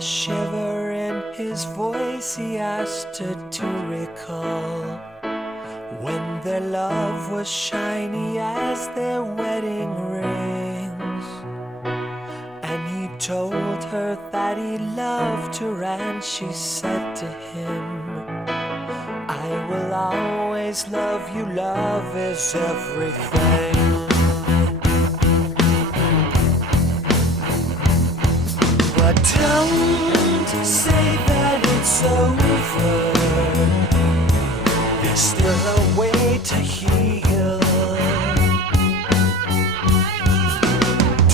a shiver in his voice, he asked her to recall when their love was shiny as their wedding rings. And he told her that he loved her, and she said to him, I will always love you, love is everything. But don't say that it's over, there's still a way to heal.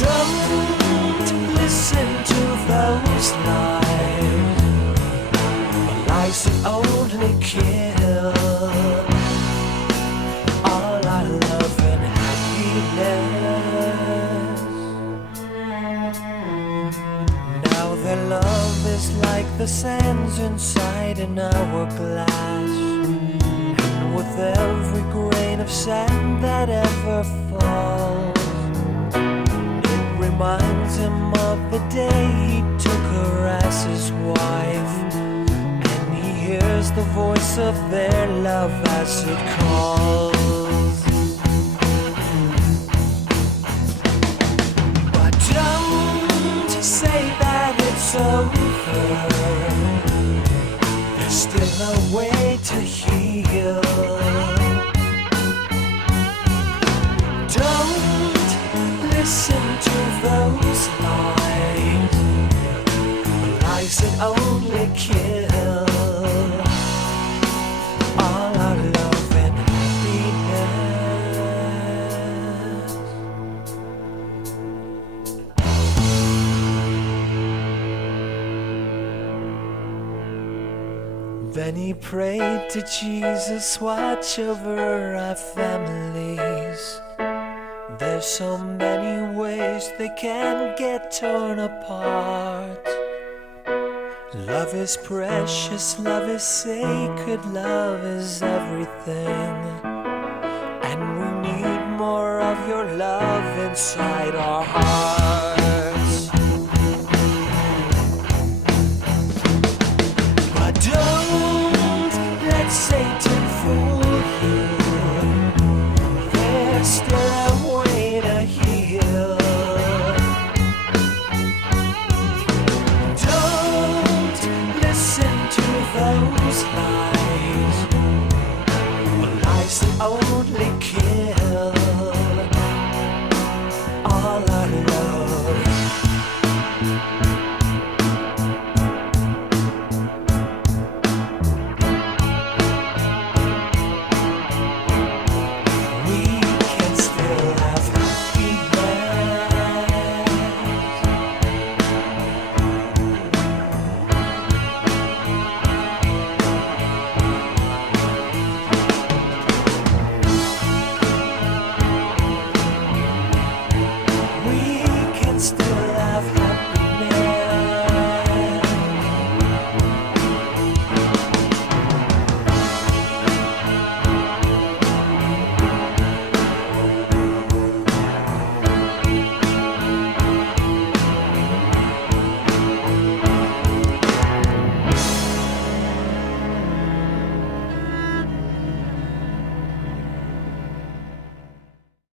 Don't listen to those lies that only kill all our love and happiness. Now their love is like the sands inside an hourglass, and with every grain of sand that ever falls, it reminds him of the day he took her as his wife, and he hears the voice of their love as it calls. But don't say that it's over, there's still a way to heal. Don't listen to those lies that only kill all our love and happiness. Then he prayed to Jesus, watch over our families. There's so many ways they can get torn apart. Love is precious, love is sacred, love is everything. And we need more of your love inside our hearts. But don't let Satan fool you, there's still